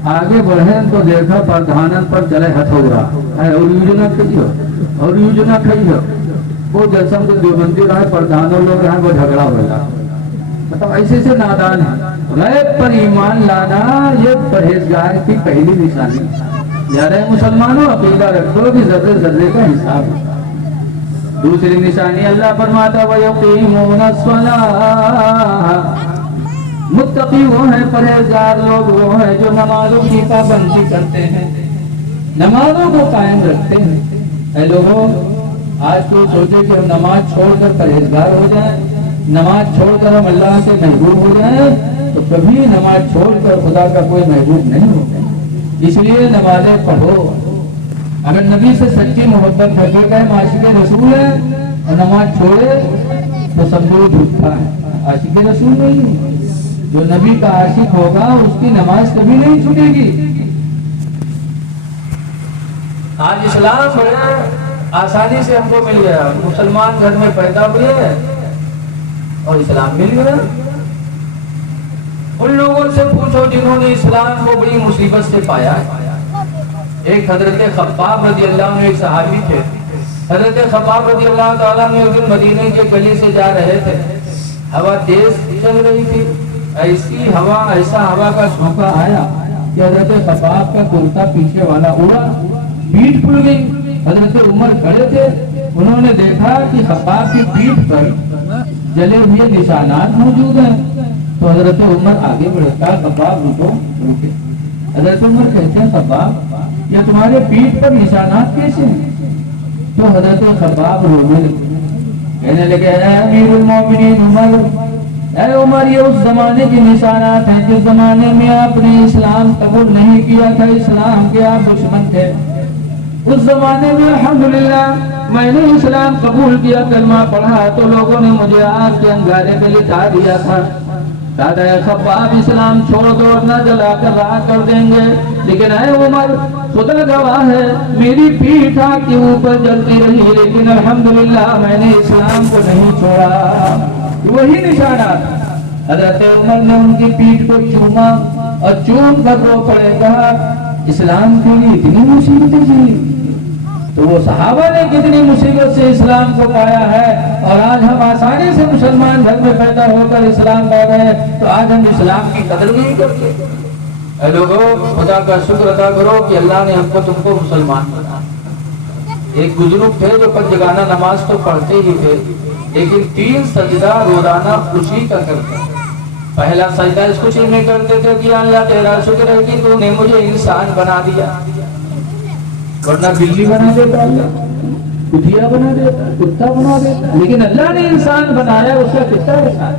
आगे बढ़े तो देखा प्रधानन पर चले हथौड़ा और योजना कहियो और योजना कहियो। वो जैसा तो देवबंदी रहे प्रधानों लोग रहे वो झगड़ा हो रहा। मतलब ऐसे से नादान है। गैब पर ईमान लाना ये परहेजगार की पहली निशानी। यार मुसलमानों अकीदा रखो कि जर्रे जर्रे का हिसाब है। दूसरी निशानी अल्लाह फरमाता वयुकीमूना अस्सलाह, मुत्तकी वो है, परहेजगार लोग वो है जो नमाजों की पाबंदी करते हैं, नमाजों को कायम रखते हैं। ऐ लोगों, आज तो सोचे कि हम नमाज छोड़कर परहेजगार हो जाएं, नमाज छोड़कर हम अल्लाह से महबूब हो जाएं, तो कभी नमाज छोड़कर खुदा का कोई महबूब नहीं होगा। इसलिए नमाजें पढ़ो। अगर नबी से सच्ची मोहब्बत है, आशिक रसूल है और नमाज छोड़े तो समझो झूठा है, आशिक रसूल नहीं है। जो नबी का आशिक होगा उसकी नमाज कभी नहीं छूटेगी। आज इस्लाम बड़े आसानी से हमको मिल गया। मुसलमान घर में पैदा हुए और इस्लाम मिल गया। उन लोगों से पूछो जिन्होंने इस्लाम को बड़ी मुसीबत से पाया है। एक हजरत खब्बाब रज़ी अल्लाह अन्हु एक सहाबी थे। हजरत खब्बाब रज़ी अल्लाह ताला अन्हु एक दिन मदीने के गली से जा रहे थे। हवा तेज चल रही थी। ऐसी हवा, ऐसा हवा का झोंका आया कि हजरत खब्बाब का कुर्ता पीछे वाला उड़ा, पीठ खुल गई। हजरत उमर खड़े थे, उन्होंने देखा कि खब्बाब की पीठ पर जले हुए निशानात मौजूद हैं। तो हजरत उमर आगे बढ़े, कहा खब्बाब रुके। हजरत उमर कहते हैं खब्बाब ये तुम्हारे पीठ पर निशानात कैसे हैं? तो हजरत खब्बाब रोने लगे, कहने लगे अमीरुल मोमिनीन उमर, ऐ उमर ये उस जमाने के निशानात हैं जिस जमाने में आपने इस्लाम कबूल नहीं किया था, इस्लाम के आप दुश्मन थे। उस जमाने में अल्हम्दुलिल्लाह मैंने इस्लाम कबूल किया, कलमा पढ़ा तो लोगों ने मुझे आग के अंगारे में लिटा दिया था। दादा खब्बाब इस्लाम छोड़ दो और न जलाकर राह कर देंगे, लेकिन ऐ उमर खुदा गवाह है मेरी पीठ आग के ऊपर जलती रही, लेकिन अल्हम्दुलिल्लाह मैंने इस्लाम को नहीं छोड़ा। वही निशाना। हजरत उमर ने उनकी पीठ को चूमा और चूम कर रो पड़े, कहा इस्लाम के लिए इतनी मुसीबतें झेली। तो वो सहाबा ने कितनी मुसीबत से इस्लाम को पाया है और आज हम आसानी से मुसलमान घर में पैदा होकर इस्लाम पा गए, तो आज हम इस्लाम की कदर नहीं करते। लोगों, खुदा का शुक्र अदा करो कि अल्लाह ने हमको तुमको मुसलमान बनाया। एक बुजुर्ग थे जो पंजगाना नमाज तो पढ़ते ही थे, लेकिन 3 सजदा रोजाना खुशी का करते। पहला सजदा इस खुशी में करते थे कि अल्लाह तेरा शुक्र है कि तूने मुझे इंसान बना दिया, वरना बिल्ली बना देता, कुतिया बना देता, कुत्ता बना देता, लेकिन अल्लाह ने इंसान बनाया, उसका कितना एहसान।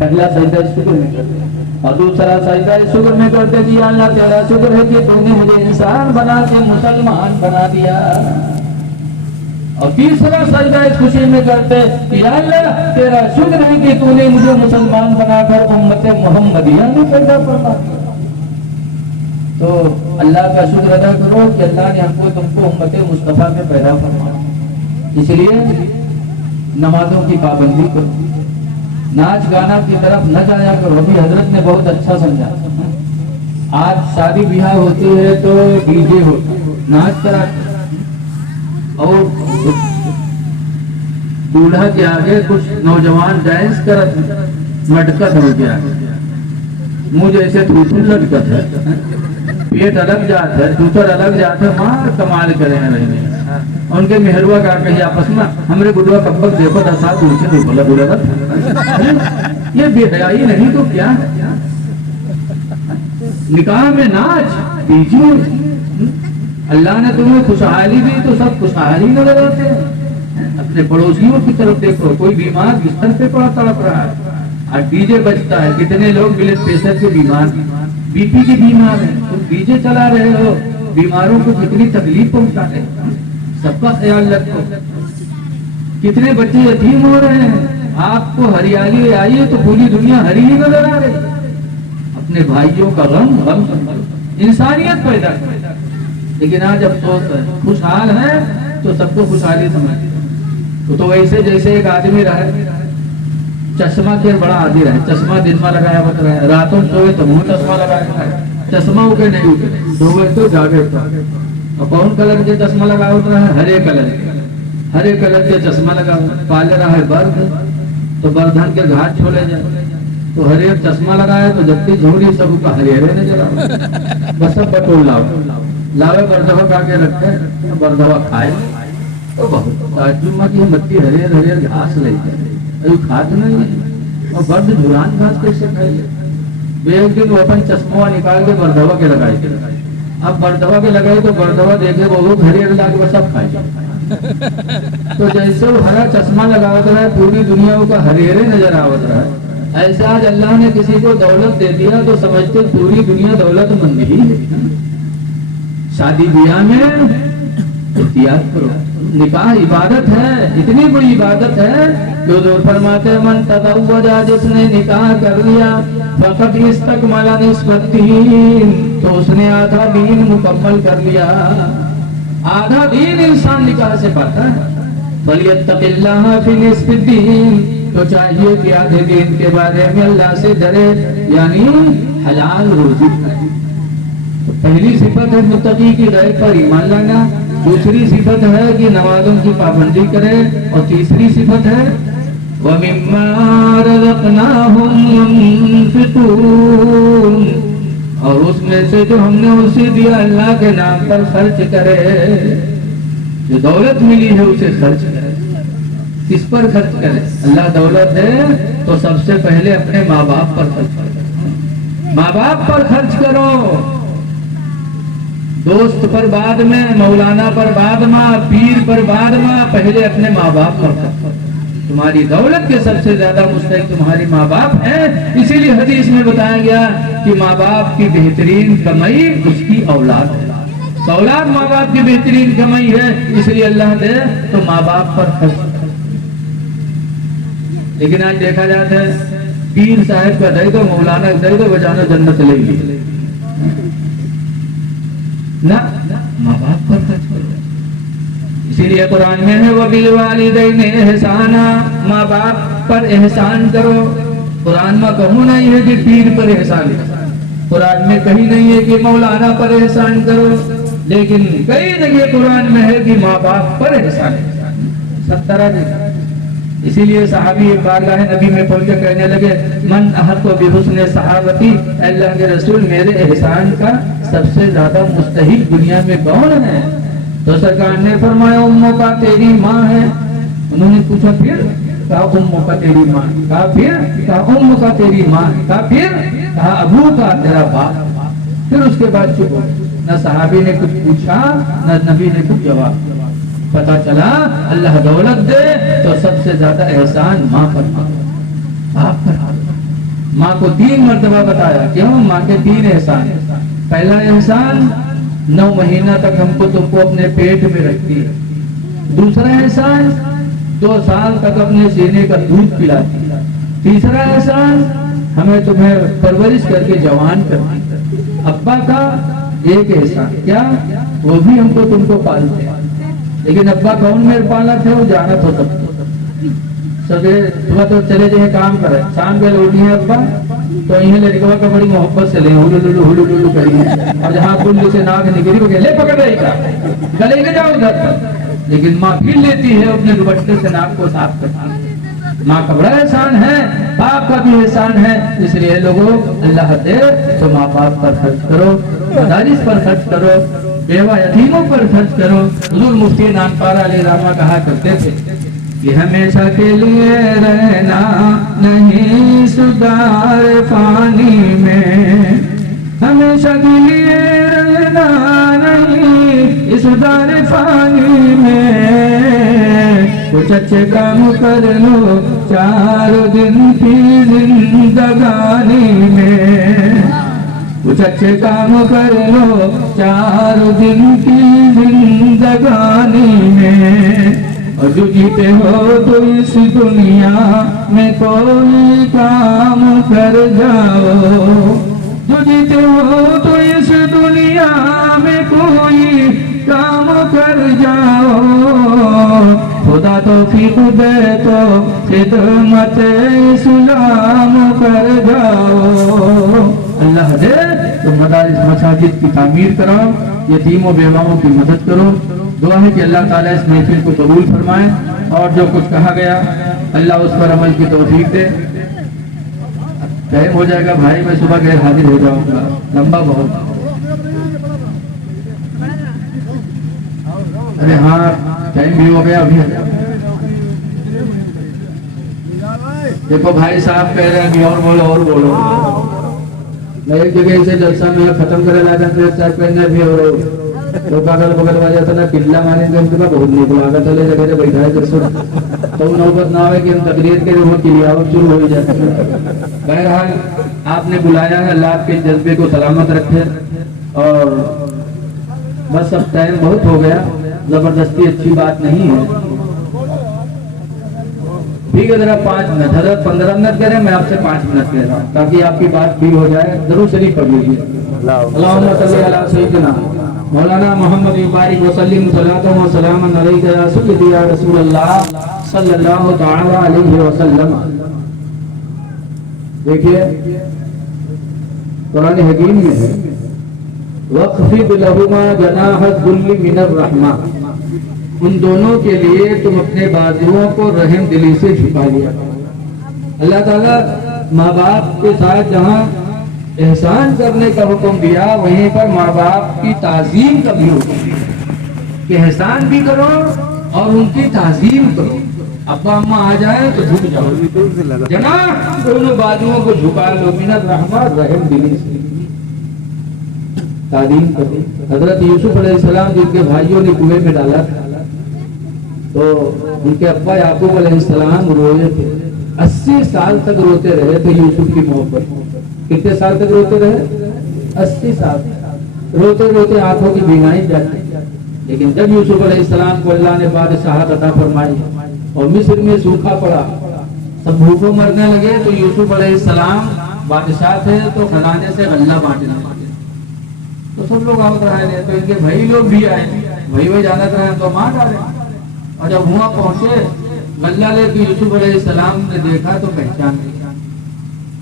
पहला सजदा इस शुक्र में करते और दूसरा सजदा इस शुक्र में करते कि अल्लाह तेरा शुक्र है कि तूने मुझे इंसान बना के मुसलमान बना दिया। और तीसरा सजदा इस खुशी में करते कि अल्लाह तेरा शुक्र है कि तूने मुझे मुसलमान बनाकर उम्मत मुहम्मदिया में पैदा फरमा दिया। तो अल्लाह का शुक्र अदा करो कि अल्लाह ने हमको तुमको उम्मत मुस्तफा में पैदा फरमाया। इसलिए नमाजों की पाबंदी करो, नाच गाना की तरफ न जाया करो। अभी हजरत ने बहुत अच्छा समझा। आज शादी ब्याह होती है तो डीजे होता, नाच कराते और दूल्हा के आगे कुछ नौजवान डांस करते, मटकत हो गया, मुंह जैसे थूथू लटकत है, पेट अलग जात है, दूसर अलग जात है, मार कमाल करे हैं रहने। उनके मेहरवा का कही आपस में हमरे गुडवा कब्बक देखो दसा दूर से बोला बुरा ये बेहयाई नहीं तो क्या है? निकाह में नाच दीजिए, अल्लाह ने तुम्हें खुशहाली दी तो सब खुशहाली नजर आते हैं। अपने पड़ोसियों की तरफ देखो, कोई बीमार बिस्तर पे पड़ा तड़प रहा है और डीजे बजता है। कितने लोग ब्लड प्रेशर के बीमार, बीपी के बीमार हैं, तुम डीजे चला रहे हो, बीमारों को कितनी तकलीफ पहुंचाते हैं, सबका ख्याल रखो। कितने बच्चे यतीम हो रहे हैं, आपको हरियाली आई है तो पूरी दुनिया हरी ही नजर आ रही। अपने भाइयों का गम इंसानियत पैदा कर, लेकिन आज अफसोस है, खुशहाल है तो सबको खुशहाली समझते। तो वैसे जैसे एक आदमी रहे चश्मा के बड़ा आदि रहे, चश्मा दिन में लगाया बत रहे, रातों सोए तो मुंह चश्मा लगाया है, चश्मा उके नहीं उठे, धोए तो जागे तो। और कौन कलर के चश्मा लगा रहा है? हरे कलर के चश्मा लगा पाल रहा है बर्द, तो बर्धन के घाट छोड़े जाए तो हरे चश्मा लगाया तो जबकि झोरी सब का हरिहरे नजर आ, बस सब बटोल लावे बर्दवा का के रखे तो बर्दवा खाए तो बहुत ताजुमा की मट्टी हरियर घास ले जाए, अभी खाद नहीं है। और बर्द झुरान घास कैसे खाए? एक दिन वो अपन चश्मा निकाल के बर्दवा के लगाए थे, अब बर्दवा के लगाए तो बर्दवा देखे वो हरियर ला के सब खाए। तो जैसे वो हरा चश्मा लगावत रहा है, पूरी दुनिया का हरिहरे नजर आवत रहा है, ऐसा आज अल्लाह ने किसी को दौलत दे दिया तो समझते पूरी दुनिया दौलतमंद ही है। शादी ब्याह में एहतियात करो, निकाह इबादत है, इतनी बड़ी इबादत है जो हुजूर फरमाते मन तज़व्वजा, जिसने निकाह कर लिया फक़द इस्तकमला निस्फ़त दीन, तो उसने आधा दीन मुकम्मल कर लिया। आधा दीन इंसान निकाह से पाता है। फलियत्तक़िल्लाह फ़ी निस्फ़ि दीन, तो चाहिए कि आधे दीन के बारे में अल्लाह से डरे, यानी हलाल रोजी खाए। तो पहली सिफत है मुत्तकी की गैब पर ईमान लाना, दूसरी सिफत है कि नमाजों की पाबंदी करे, और तीसरी सिफत है वमिम्मा रज़क़नाहुम युनफ़िक़ून, और उसमें से जो हमने उसे दिया अल्लाह के नाम पर खर्च करे। जो दौलत मिली है उसे खर्च करे। किस पर खर्च करे? अल्लाह दौलत दे तो सबसे पहले अपने माँ बाप पर खर्च करो, माँ बाप पर खर्च करो, दोस्त पर बाद में, मौलाना पर बाद में, पीर पर बाद में, पहले अपने माँ बाप पर खर्च करो। तुम्हारी दौलत के सबसे ज्यादा मुस्तहिक तुम्हारी माँ बाप है। इसीलिए हदीस में बताया गया कि माँ बाप की बेहतरीन कमाई उसकी औलाद है। औलाद माँ बाप की बेहतरीन कमाई है, इसलिए अल्लाह दे तो माँ बाप पर खर्च। लेकिन आज देखा जाता है पीर साहब का दे दो, मौलाना दे दो, बजाना जन्नत ले ली ना, माँ बाप पर खर्च करो। इसीलिए कुरान में है वबिल वालिदैन एहसाना, माँ बाप पर एहसान करो। कुरान में कहूँ नहीं है कि पीर पर एहसान करो, कुरान में कहीं नहीं है कि मौलाना पर एहसान करो, लेकिन कई जगह कुरान में है कि माँ बाप पर एहसान करो। सब तरह से। इसीलिए सहाबी एक बारगाह नबी में पहुंच कर कहने लगे मन अहक़्क़ु बिहुस्नि सहाबती, अल्लाह के रसूल मेरे एहसान का सबसे ज्यादा मुस्तहिक दुनिया में कौन है? तो सरकार ने फरमाया उम्मों का तेरी माँ है। उन्होंने पूछा फिर? कहा उम्मों का तेरी माँ। कहा फिर? कहा उम्मों का तेरी माँ। कहा फिर? कहा अबू का तेरा बाप। फिर उसके बाद चुप हो, न सहाबी ने कुछ पूछा न नबी ने कुछ जवाब। पता चला अल्लाह दौलत दे तो सबसे ज्यादा एहसान माँ पर, बाप पर। माँ को 3 मर्तबा बताया, क्यों? माँ के 3 एहसान। पहला एहसान 9 महीना तक हमको तुमको अपने पेट में रखती है। दूसरा एहसान 2 साल तक अपने सीने का दूध पिलाती है। तीसरा एहसान हमें तुम्हें परवरिश करके जवान करती। अब्बा का एक एहसान क्या? वो भी हमको तुमको पालते हैं, लेकिन अब्बा कौन मेरे पाला थे वो जाना तो तब सवेरे सुबह तो चले जाए काम करे, शाम के लौटी है अब्बा तो यही लड़कवा का बड़ी मोहब्बत से ले हुलुलुलु करिए, और जहाँ पुल से नाक निकली वो ले पकड़ रही का गले के जाओ उधर तक, लेकिन माँ फिर लेती है अपने दुपट्टे से नाक को साफ करती है। माँ का बड़ा एहसान है, बाप का भी एहसान है। इसलिए लोगों अल्लाह दे तो माँ बाप पर खर्च करो, मदारिस पर खर्च करो, बेवा यतीमों पर खर्च करो। हुजूर मुफ्ती नागपारा अली रामा कहा करते थे कि हमेशा के लिए रहना नहीं सुधार फानी में, हमेशा के लिए रहना नहीं सुधार फानी में, कुछ अच्छे काम कर लो 4 दिन की जिंदगानी में, कुछ अच्छे काम कर लो 4 दिन की जिंदगानी में, और जो जीते हो तो इस दुनिया में कोई काम कर जाओ, जो जीते हो तो इस दुनिया में कोई काम कर जाओ, खुदा तौफीक दे तो खिदमत इस्लाम कर जाओ। अल्लाह दे तो मदारिस मसाजिद की तामीर कराओ, यतीमों बेवाओं की मदद करो। दुआ है कि अल्लाह ताला इस महफिल को कबूल फरमाए और जो कुछ कहा गया अल्लाह उस पर अमल की तौफीक दे। टाइम हो जाएगा भाई, मैं सुबह गैर हाजिर हो जाऊंगा, लंबा बहुत। अरे हाँ, टाइम भी हो गया अभी। देखो भाई साहब कह रहे हैं कि और बोलो। मैं एक जगह से जलसा में खत्म करे ला जाते पहनने भी हो तो अगल बगल वाले था ना किला माने तो बहुत नहीं बोला अगर चले जगह से बैठा है तो नौबत ना हो कि हम तकरीर के वो किलिया शुरू हो जाते हैं। बहरहाल आपने बुलाया है, अल्लाह आपके जज्बे को सलामत रखे। और बस अब टाइम बहुत हो गया, जबरदस्ती अच्छी बात नहीं है। ठीक है, जरा 5 मिनट, हजरत 15 मिनट कह रहे हैं, मैं आपसे 5 मिनट कह रहा हूँ ताकि आपकी बात भी हो जाए। जरूर शरीफ पढ़ लीजिए। अल्लाहुम्मा सल्ली अला सय्यिदिना मौलाना मोहम्मद बारिक वसल्लिम सलातु व सलामन अलैका या सय्यिदी या रसूल अल्लाह सल्लल्लाहु तआला अलैहि वसल्लम। देखिए कुरान हकीम में है वक़्फ़िद लहुमा जनाह ज़ुल्ल मिनर रहमा, उन दोनों के लिए तुम अपने बाजुओं को रहम दिली से झुका लिया। अल्लाह ताला माँ बाप के साथ जहाँ एहसान करने का हुक्म दिया वहीं पर माँ बाप की ताज़ीम का भी हुक्म दिया कि एहसान भी करो और उनकी ताज़ीम करो। अब्बा अम्मा आ जाए तो झुक जाओ, जना दोनों बाजुओं को झुका लो, मिनर रहमा रहम दिली से ताज़ीम करो। हजरत यूसुफ अलैहिस्सलाम जिनके भाइयों ने कुएं में डाला था तो उनके अब्बा याकूब अलैहिस्सलाम रोए थे, 80 साल तक रोते रहे थे यूसुफ की मौत पर। कितने साल तक रोते रहे? 80 साल। रोते रोते आंखों की बीमारी जाती। लेकिन जब यूसुफ अलैहिस्सलाम को अल्लाह ने बादशाहत अता फरमाई और मिस्र में सूखा पड़ा, सब भूखों मरने लगे, तो यूसुफ अलैहिस्सलाम बादशाह थे तो खजाने से गल्ला बांटने लगे। तो सब लोग आवत रहे, तो इनके भाई लोग भी आए, भाई जानत रहे तो मार डाले। और जब वहां पहुंचे गल्ला लेके यूसुफ अलैहिस्सलाम ने देखा तो पहचान लिया।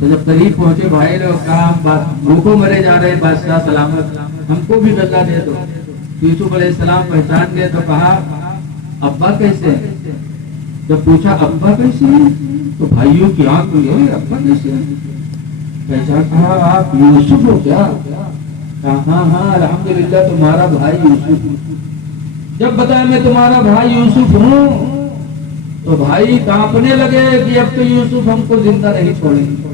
तो जब करीब पहुंचे भाई लोग कहा भूखों मरे जा रहे बादशाह सलामत, हमको भी गल्ला दे दो। यूसुफ अलैहिस्सलाम पहचान गए तो कहा अब्बा कैसे हैं? जब पूछा अब्बा कैसे हैं तो भाइयों की आंख हुई, अब्बा कैसे हैं? पहचान, कहा आप यूसुफ हो क्या? हाँ अल्हम्दुलिल्लाह तुम्हारा भाई यूसुफ। जब बताया मैं तुम्हारा भाई यूसुफ हूँ तो भाई कांपने लगे कि अब तो यूसुफ हमको जिंदा नहीं छोड़ेंगे।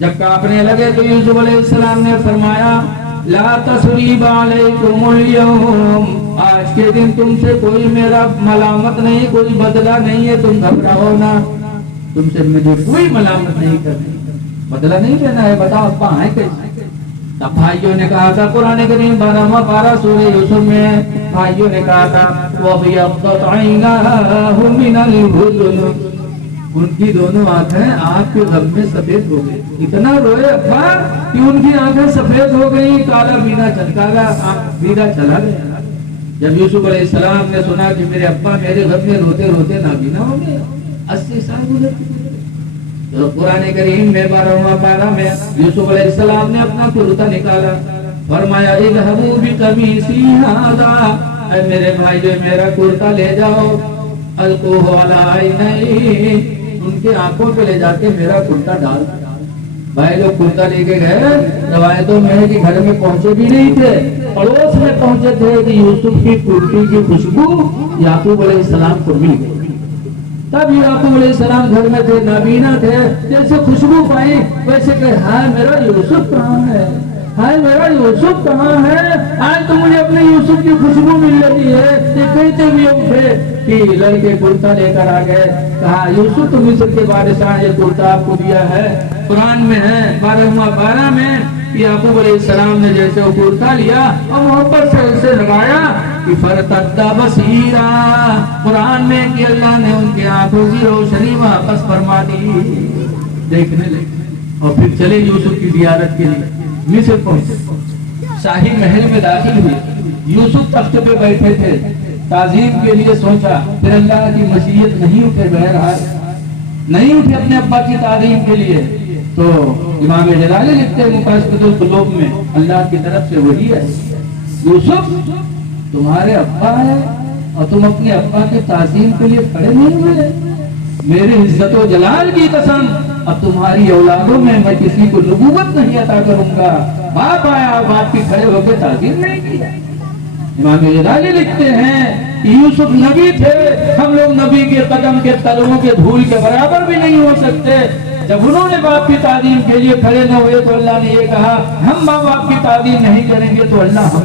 जब कांपने लगे तो यूसुफ अलैहिस्सलाम ने फरमाया ला तसरीबा अलैकुमुल यौम, आज के दिन तुमसे कोई मेरा मलामत नहीं, कोई बदला नहीं है, तुम घबराओ ना, तुमसे मुझे कोई मलामत नहीं करनी, बदला नहीं लेना है। बताओ अब्बा है कैसे? तब भाइयों ने कहा था, कुरान करीम 12वां पारा सूरह यूसुफ में भाइयों ने कहा था वबियद्दत ऐनाहु मिनल हुज़्न, उनकी दोनों आंखें आग के गम में सफेद हो गई। इतना रोए अब्बा कि उनकी आंखें सफेद हो गई, काला बीना चला गया। जब यूसुफ अलैहिस्सलाम ने सुना कि मेरे अब्बा मेरे घर में रोते रोते नाबीना हो गए, 80 साल गुजर गए। तो कुरान करीम में 12वां पारा में यूसुफ अलैहिस्सलाम ने अपना कुर्ता निकाला, फरमाया इज़हबू बिक़मीसी हाज़ा, ऐ मेरे भाई जो मेरा कुर्ता ले जाओ, अलक़ूहु अला ऐनैहि, उनके आंखों पे ले जाके मेरा कुर्ता डाल। भाई लोग कुर्ता लेके गए, रवायतों में है कि घर में पहुंचे भी नहीं थे, पड़ोस में पहुंचे थे कि यूसुफ की कुर्ती की खुशबू याकूब अलैहिस्सलाम को मिल गई। तब याकूब अलैहिस्सलाम घर में थे, नाबीना थे, जैसे खुशबू पाई वैसे कहे हाय मेरा यूसुफ कहाँ है, हाय मेरा यूसुफ कहाँ है, आज तो मुझे अपने यूसुफ की खुशबू मिल रही है। ये कहते हुए उठे कि लड़के कुर्ता लेकर आ गए, कहा यूसुफ तो मिस्र के बादशाह ये कुर्ता आपको दिया है। कुरान में है 12वां पारा में याकूब अलैहिस्सलाम ने जैसे वो कुर्ता लिया और मोहब्बत से ऐसे लगाया कि फरतद्दा बसीरा, कुरान में कि अल्लाह ने उनके आंखों की रोशनी वापस फरमा दी, देखने लगे। और फिर चले यूसुफ की जियारत के लिए मिस्र पहुंचे। शाही महल में दाखिल हुए, यूसुफ तख्त पे बैठे थे, ताजीम के लिए सोचा, फिर अल्लाह की मशीयत नहीं उठे, बहरहाल नहीं उठे अपने अब्बा की ताजीम के लिए। तो इमाम जलाली लिखते हैं मुकाशफतुल कुलूब में, अल्लाह की तरफ से वही है, यूसुफ तुम्हारे अब्बा है और तुम अपने अब्बा के ताजीम के लिए खड़े नहीं हुए। मेरे इज्जत व जलाल की कसम, अब तुम्हारी औलादों में मैं किसी को नबूवत नहीं अता करूंगा। बाप आया, बाप की खड़े होकर ताजीम नहीं की। इमाम जलाली लिखते हैं कि यूसुफ नबी थे, हम लोग नबी के कदम के तलवों के धूल के बराबर भी नहीं हो सकते। जब उन्होंने बाप की तालीम के लिए खड़े न हुए तो अल्लाह ने ये कहा, हम माँ बाप की तालीम नहीं करेंगे तो अल्लाह हम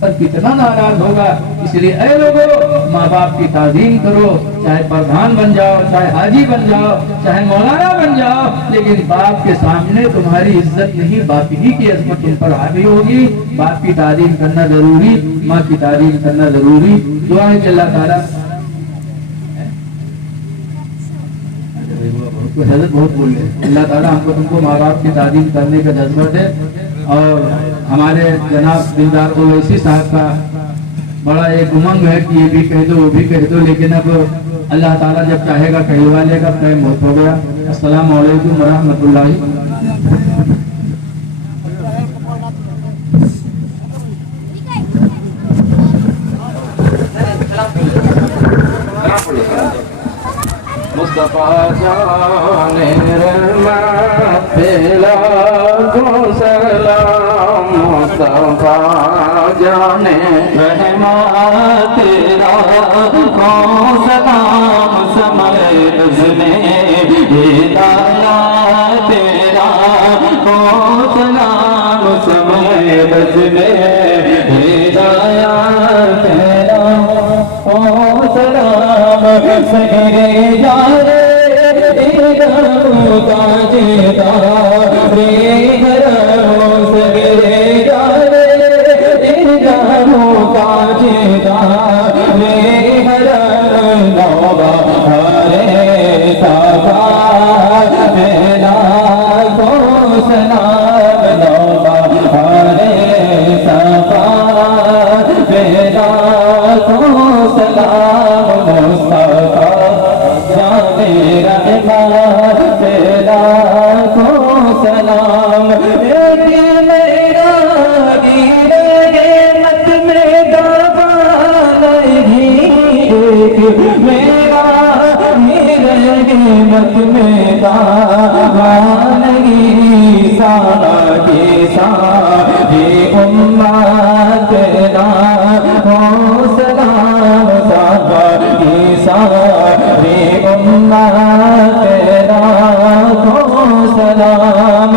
पर कितना नाराज होगा। इसलिए ऐ लोगों, माँ बाप की तालीम करो, चाहे प्रधान बन जाओ, चाहे हाजी बन जाओ, चाहे मौलाना बन जाओ, लेकिन बाप के सामने तुम्हारी इज्जत नहीं, बाप ही की अजमत तुम पर हावी होगी। बाप की तालीम करना जरूरी, माँ की तालीम करना जरूरी। दुआ है कि अल्लाह ताला हजरत बहुत बोल रहे, अल्लाह ताला हमको तुमको माँ बाप की तालीम करने का जज्बा दे। और हमारे जनाब दिलदार ओवैसी साहब का बड़ा एक उमंग है कि ये भी कह दो, वो भी कह दो, लेकिन अब अल्लाह ताला जब चाहेगा कहलवा लेगा, टाइम बहुत हो गया। अस्सलाम वालेकुम रहमतुल्लाहि। मुस्तफा जाने रहमत पेला को सलाम, मुस्तफा जाने रहमत तेरा को सलाम, समय बजने हिदायत तेरा को सलाम, समय बजने हिदायत तेरा को सलाम। सहरे यारे ताजेदा रे घरो, सहरे यारे ताजेदा रे घरो, नौबा हरे साफा मेरा को सलाम, नौबा हरे साफा मेरा को सलाम। मुस्तफा जाने रहमत तेरा को सलाम। एक मेरा गिरे मत में दावा नहीं, एक मेरा गिरे मत में दावा नहीं, सारा के सारे उम्मत तेरा हो सलाम, सारा के सारे